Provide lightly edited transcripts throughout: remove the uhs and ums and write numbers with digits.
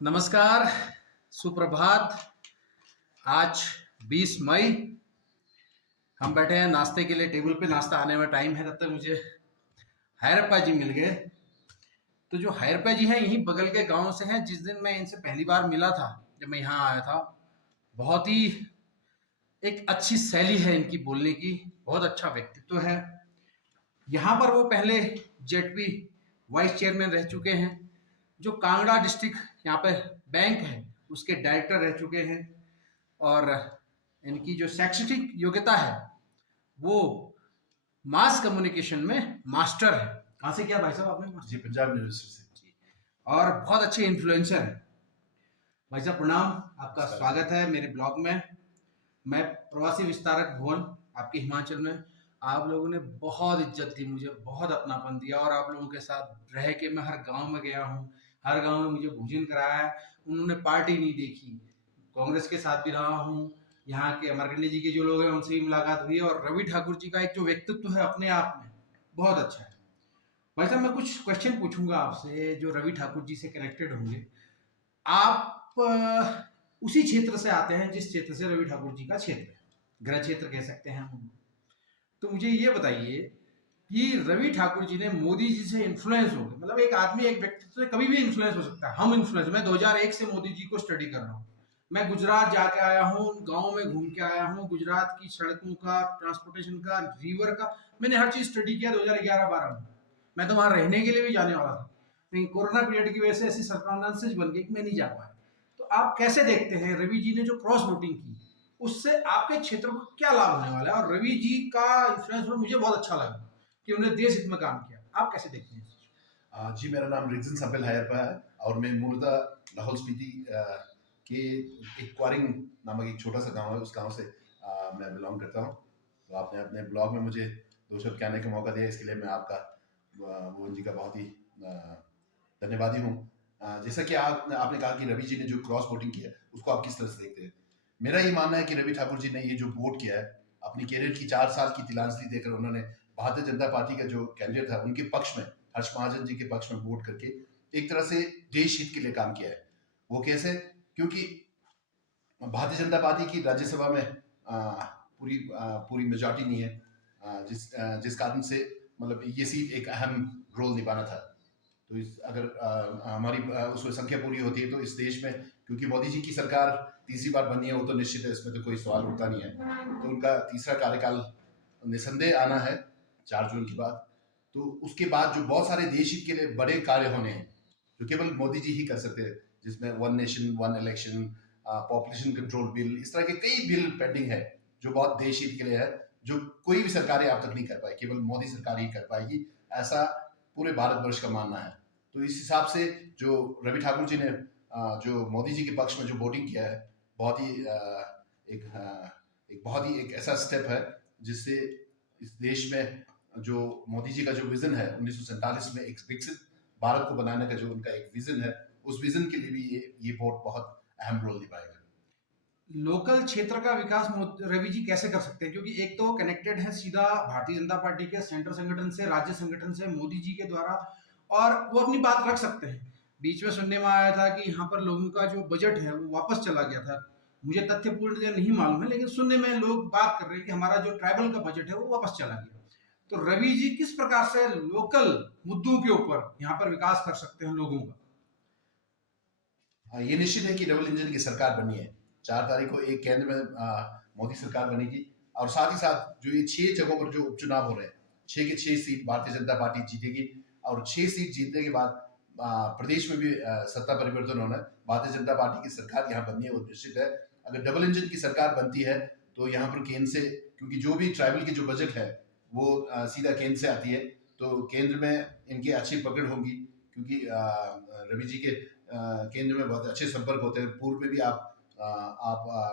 नमस्कार, सुप्रभात। आज 20 मई हम बैठे हैं नाश्ते के लिए टेबल पे। नाश्ता आने में टाइम है, तब तक मुझे हैरप्पा जी मिल गए। तो जो हैरप्पा जी हैं यहीं बगल के गांव से हैं। जिस दिन मैं इनसे पहली बार मिला था, जब मैं यहाँ आया था, बहुत ही एक अच्छी शैली है इनकी बोलने की, बहुत अच्छा व्यक्तित्व है। यहाँ पर वो पहले जेडपी वाइस चेयरमैन रह चुके हैं। जो कांगड़ा डिस्ट्रिक्ट यहाँ पे बैंक है उसके डायरेक्टर रह चुके हैं। और इनकी जो शैक्षणिक योग्यता है वो मास कम्युनिकेशन में मास्टर है। कहाँ से किया भाई साहब आपने मास्टर? जी, पंजाब यूनिवर्सिटी से। जी। और बहुत अच्छे इन्फ्लुएंसर हैं। भाई साहब प्रणाम, आपका स्वागत है मेरे ब्लॉग में। मैं प्रवासी विस्तारक भुवन, आपके हिमाचल में। आप लोगों ने बहुत इज्जत दी मुझे, बहुत अपनापन दिया, और आप लोगों के साथ रह के मैं हर गांव में गया हूँ। हर गांव में मुझे भोजन कराया है। उन्होंने पार्टी नहीं देखी। कांग्रेस के साथ भी रहा हूँ, यहाँ के अमरकंडी जी के जो लोग हैं उनसे भी मुलाकात हुई है। और रवि ठाकुर जी का एक जो व्यक्तित्व है अपने आप में बहुत अच्छा है। भाई साहब मैं कुछ क्वेश्चन पूछूंगा आपसे जो रवि ठाकुर जी से कनेक्टेड होंगे। आप उसी क्षेत्र से आते हैं जिस क्षेत्र से रवि ठाकुर जी का क्षेत्र है, गृह क्षेत्र कह सकते हैं हम। तो मुझे ये बताइए कि रवि ठाकुर जी ने मोदी जी से इन्फ्लुएंस हो गए, मतलब एक आदमी एक व्यक्तित्व से कभी भी इन्फ्लुएंस हो सकता है। हम इन्फ्लुएंस, मैं 2001 से मोदी जी को स्टडी कर रहा हूँ। मैं गुजरात जाके आया हूँ, गांव में घूम के आया हूँ, गुजरात की सड़कों का, ट्रांसपोर्टेशन का, रिवर का, मैंने हर चीज स्टडी किया 2011-12 में। मैं तो वहां रहने के लिए भी जाने वाला था, लेकिन कोरोना पीरियड की वजह से ऐसी सर्कमस्टेंसेस बन गई कि मैं नहीं जा पाया। तो आप कैसे देखते हैं रवि जी ने जो क्रॉस वोटिंग की, उससे आपके क्षेत्र को क्या लाभ होने वाला है? और रवि जी का इन्फ्लुएंस मुझे बहुत अच्छा लगा कि उन्होंने देश हित में काम किया। आप कैसे देखते हैं? जी, मेरा नाम रिग्जन सपेल हैरपा है और मैं मूलतः लाहौल स्पीति के एक क्वारिंग नामक एक छोटा सा गांव है, उस गांव से मैं बिलोंग करता हूं। तो आपने अपने ब्लॉग में मुझे दो शब्द कहने का मौका दिया, इसके लिए मैं आपका भुवन जी का बहुत ही धन्यवादी हूँ। जैसा कि आपने कहा कि रवि जी ने जो क्रॉस वोटिंग किया उसको आप किस तरह से देखते हैं? मेरा ये मानना है कि रवि ठाकुर जी ने ये जो वोट किया है, अपनी कैरियर की 4 साल की तिलांजलि देकर उन्होंने भारतीय जनता पार्टी का जो कैंडिडेट था उनके पक्ष में, हर्ष महाजन जी के पक्ष में वोट करके एक तरह से देश हित के लिए काम किया है। वो कैसे? क्योंकि भारतीय जनता पार्टी की राज्यसभा में पूरी मेजॉरिटी नहीं है, जिस कारण से मतलब ये सीट एक अहम रोल निभाना था। तो अगर हमारी उसमें संख्या पूरी होती है तो इस देश में, क्योंकि मोदी जी की सरकार तीसरी बार बनी है, वो तो निश्चित है, इसमें तो कोई सवाल उठता नहीं है। तो उनका तीसरा कार्यकाल निसंदेह आना है 4 जून के बाद। तो उसके बाद जो बहुत सारे देश हित के लिए बड़े कार्य होने हैं जो केवल मोदी जी ही कर सकते हैं, जिसमें one nation one election, population control bill, इस तरह के कई बिल पेंडिंग है जो बहुत देश हित के लिए है, जो कोई भी सरकारें अब तक नहीं कर पाई, केवल मोदी सरकार ही कर पाएगी, ऐसा पूरे भारतवर्ष का मानना है। तो इस हिसाब से जो रवि ठाकुर जी ने जो मोदी जी के पक्ष में जो वोटिंग किया है, बहुत ही एक बहुत ही एक ऐसा स्टेप है जिससे इस देश में जो मोदी जी का जो विजन है 1947 में एक विकसित भारत को बनाने का जो उनका एक विजन है, उस विजन के लिए भी ये वोट बहुत अहम रोल निभाएगा। लोकल क्षेत्र का विकास रवि जी कैसे कर सकते हैं? क्योंकि एक तो कनेक्टेड है सीधा भारतीय जनता पार्टी के सेंट्रल संगठन से, राज्य संगठन से, मोदी जी के द्वारा, और वो अपनी बात रख सकते हैं। बीच में सुनने में आया था कि यहाँ पर लोगों का जो बजट है वो वापस चला गया था। मुझे तथ्यपूर्ण नहीं मालूम है, लेकिन सुनने में लोग बात कर रहे हैं कि हमारा जो ट्राइबल का बजट है वो वापस चला गया। तो रवि जी किस प्रकार से लोकल मुद्दों के ऊपर यहाँ पर विकास कर सकते हैं लोगों का? ये निश्चित है कि डबल इंजन की सरकार बनी है। 4 तारीख को एक केंद्र में मोदी सरकार बनेगी, और साथ ही साथ जो ये 6 जगहों पर जो उपचुनाव हो रहे हैं, 6 की 6 सीट भारतीय जनता पार्टी जीतेगी, और 6 सीट जीतने के बाद प्रदेश में भी सत्ता परिवर्तन होना है। भारतीय जनता पार्टी की सरकार यहाँ बननी है, वो निश्चित है। अगर डबल इंजन की सरकार बनती है तो यहाँ पर केंद्र से, क्योंकि जो भी ट्राइबल की जो बजट है वो सीधा केंद्र से आती है, तो केंद्र में इनकी अच्छी पकड़ होगी, क्योंकि रवि जी के केंद्र में बहुत अच्छे संपर्क होते हैं। पूर्व में भी आप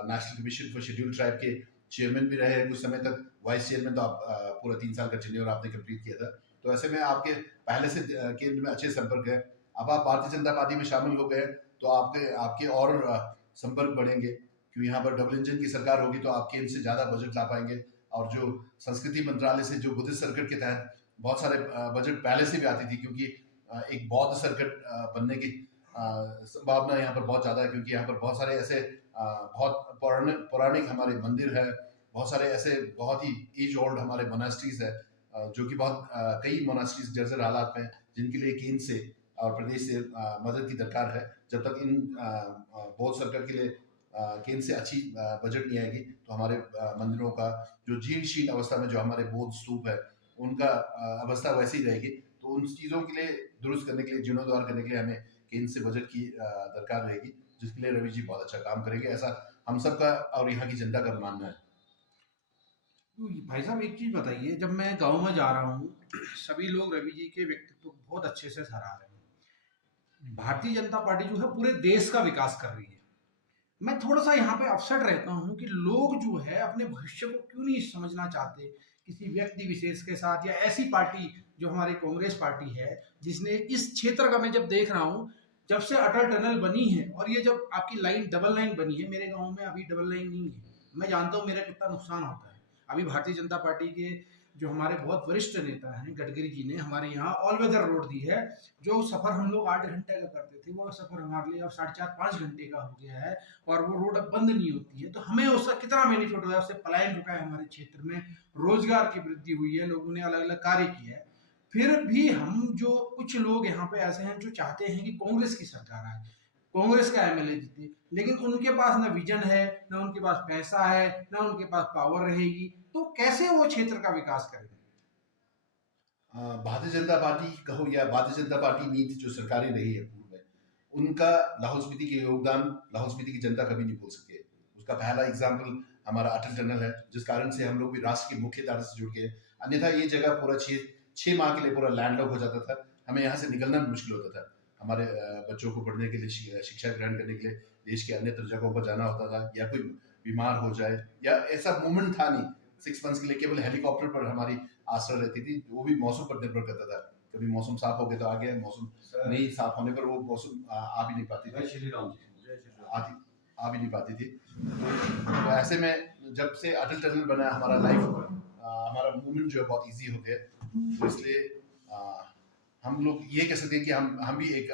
national commission for schedule tribe के चेयरमैन भी रहे कुछ समय तक, वाइस चेयरमैन तो आप पूरा 3 साल का टेन्योर आपने कंप्लीट किया था। तो ऐसे में आपके पहले से केंद्र में अच्छे संपर्क है। अब आप भारतीय जनता पार्टी में शामिल हो गए तो आपके आपके और संपर्क बढ़ेंगे, क्योंकि यहाँ पर डबल इंजन की सरकार होगी तो आप केंद्र से ज़्यादा बजट ला पाएंगे। और जो संस्कृति मंत्रालय से जो बुद्धिस्ट सर्किट के तहत बहुत सारे बजट पहले से भी आती थी, क्योंकि एक बौद्ध सर्किट बनने की संभावना यहाँ पर बहुत ज़्यादा है, क्योंकि यहाँ पर बहुत सारे ऐसे बहुत पौराणिक हमारे मंदिर है, बहुत सारे ऐसे बहुत ही एज ओल्ड हमारे मोनास्ट्रीज है, जो कि बहुत कई मोनास्ट्रीज जर्जर हालात में, जिनके लिए केंद्र से और प्रदेश से मदद की दरकार है। जब तक इन बौद्ध सरकार के लिए केंद्र से अच्छी बजट नहीं आएगी, तो हमारे मंदिरों का जो जीर्णशील अवस्था में जो हमारे बौद्ध स्तूप है, उनका अवस्था वैसी ही रहेगी। तो उन चीज़ों के लिए दुरुस्त करने के लिए, जीर्णोद्धार करने के लिए हमें केंद्र से बजट की दरकार रहेगी, जिसके लिए रवि जी बहुत अच्छा काम करेंगे, ऐसा हम सबका और यहाँ की जनता का मानना है। तो भाई साहब एक चीज बताइए, जब मैं गांव में जा रहा हूँ सभी लोग रवि जी के व्यक्तित्व को बहुत अच्छे से सराह रहे हैं। भारतीय जनता पार्टी जो है पूरे देश का विकास कर रही है। मैं थोड़ा सा यहाँ पे अपसेट रहता हूँ कि लोग जो है अपने भविष्य को क्यों नहीं समझना चाहते किसी व्यक्ति विशेष के साथ, या ऐसी पार्टी जो हमारी कांग्रेस पार्टी है, जिसने इस क्षेत्र का, मैं जब देख रहा हूँ जब से अटल टनल बनी है और ये जब आपकी लाइन डबल लाइन बनी है, मेरे गांव में अभी डबल लाइन नहीं है। मैं जानता हूँ मेरा कितना नुकसान होता है। अभी भारतीय जनता पार्टी के जो हमारे बहुत वरिष्ठ नेता हैं गडकरी जी ने हमारे यहाँ ऑल वेदर रोड दी है। जो सफर हम लोग 8 घंटे का करते थे, वो सफर हमारे लिए अब 4.5-5 घंटे का हो गया है, और वो रोड अब बंद नहीं होती है। तो हमें उसका कितना बेनिफिट हुआ है, उससे पलायन रुका है हमारे क्षेत्र में, रोजगार की वृद्धि हुई है, लोगों ने अलग अलग कार्य किए हैं। फिर भी हम जो कुछ लोग यहाँ पे ऐसे हैं जो चाहते हैं कि कांग्रेस की सरकार आए, कांग्रेस का एमएलए जीते, लेकिन उनके पास ना विजन है, ना उनके पास पैसा है, ना उनके पास पावर रहेगी, तो कैसे वो क्षेत्र का विकास करेंगे? भारतीय जनता पार्टी कहो या भारतीय जनता पार्टी नीति जो सरकारें रही है पूर्व में, उनका लाहौल स्पीति के योगदान लाहौल स्पीति की जनता कभी नहीं भूल सकती है। उसका पहला एग्जाम्पल हमारा अटल टनल है, जिस कारण से हम लोग भी राष्ट्र की मुख्य धारा से जुड़ गए। अन्यथा ये जगह पूरा 6 माह के लिए पूरा लैंडलॉक हो जाता था, हमें यहाँ से निकलना भी मुश्किल होता था। हमारे बच्चों को पढ़ने के लिए, शिक्षा ग्रहण करने के लिए देश के अन्य जगहों पर जाना होता था, या कोई बीमार हो जाए, या ऐसा मूवमेंट था नहीं। 6 मंथ्स के लिए केवल हेलीकॉप्टर पर हमारी आश्रय रहती थी, वो भी मौसम पर निर्भर करता था। कभी मौसम साफ हो गया तो आ गया, मौसम नहीं साफ होने पर वो मौसम आ भी नहीं पाती थी, आती आ भी नहीं पाती थी। तो ऐसे में जब से अटल टनल बना, हमारा लाइफ हमारा मूवमेंट जो है बहुत इजी हो गया। तो इसलिए हम लोग ये कह सकते हैं कि हम भी एक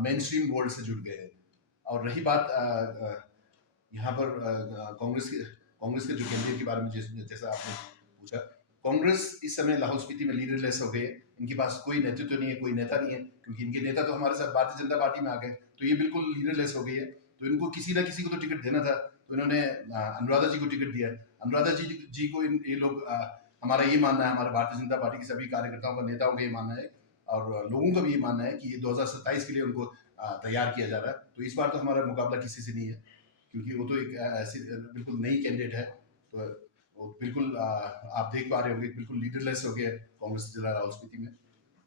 मेन स्ट्रीम वर्ल्ड से जुड़ गए हैं। और रही बात यहाँ पर कांग्रेस के जो केंद्रीय के बारे में, जैसा आपने पूछा, कांग्रेस इस समय लाहौल स्पीति में लीडरलेस हो गई है। इनके पास कोई नेतृत्व नहीं है, कोई नेता नहीं है, क्योंकि इनके नेता तो हमारे साथ भारतीय जनता पार्टी में आ गए, तो ये बिल्कुल लीडरलेस हो गई है। तो इनको किसी ना किसी को तो टिकट देना था, तो इन्होंने अनुराधा जी को टिकट दिया। अनुराधा जी को ये लोग, हमारा ये मानना है, हमारे भारतीय जनता पार्टी के सभी कार्यकर्ताओं का, नेताओं का ये मानना है, और लोगों का भी ये मानना है कि ये 2027 के लिए उनको तैयार किया जा रहा है। तो इस बार तो हमारा मुकाबला किसी से नहीं है, क्योंकि वो तो एक ऐसी बिल्कुल नई कैंडिडेट है। तो वो बिल्कुल आप देख पा रहे होंगे, बिल्कुल लीडरलेस हो गया कांग्रेस जिला लाहौल स्पीति में।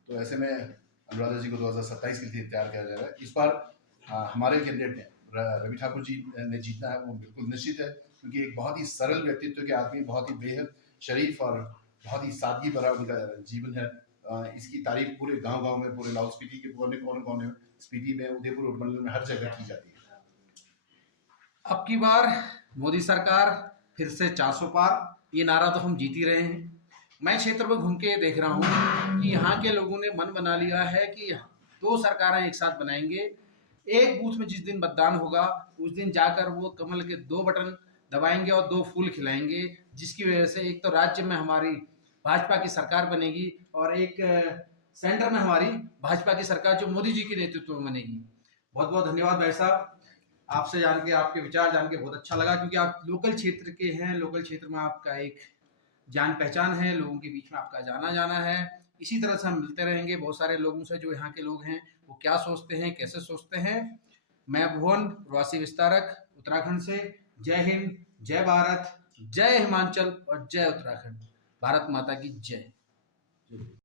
तो ऐसे में अनुराधा जी को 2027 के लिए तैयार किया जा रहा है। इस बार हमारे कैंडिडेट ने रवि ठाकुर जी ने जीतना है, वो बिल्कुल निश्चित है, क्योंकि एक बहुत ही सरल व्यक्तित्व के आदमी, बहुत ही बेहद शरीफ और बहुत ही सादगी भरा उनका जीवन है। इसकी तारीफ पूरे गांव में, पूरे लाहौल स्पीति के कोने में, स्पीति में, उदयपुर उपमंडल में हर जगह की जाती है। अब की बार मोदी सरकार फिर से 400 पार, ये नारा तो हम जीत ही रहे हैं। मैं क्षेत्र में घूम के देख रहा हूँ कि यहाँ के लोगों ने मन बना लिया है कि 2 सरकारें एक साथ बनाएंगे। एक बूथ में जिस दिन मतदान होगा उस दिन जाकर वो कमल के 2 बटन दबाएंगे और 2 फूल खिलाएंगे, जिसकी वजह से एक तो राज्य में हमारी भाजपा की सरकार बनेगी, और एक सेंटर में हमारी भाजपा की सरकार जो मोदी जी के नेतृत्व में बनेगी। बहुत बहुत धन्यवाद भाई साहब, आपसे जान के, आपके विचार जान के बहुत अच्छा लगा, क्योंकि आप लोकल क्षेत्र के हैं, लोकल क्षेत्र में आपका एक जान पहचान है, लोगों के बीच में आपका जाना जाना है। इसी तरह से हम मिलते रहेंगे बहुत सारे लोगों से, जो यहाँ के लोग हैं वो क्या सोचते हैं, कैसे सोचते हैं। मैं भुवन, प्रवासी विस्तारक, उत्तराखंड से। जय हिंद, जय भारत, जय हिमाचल और जय उत्तराखंड। भारत माता की जय।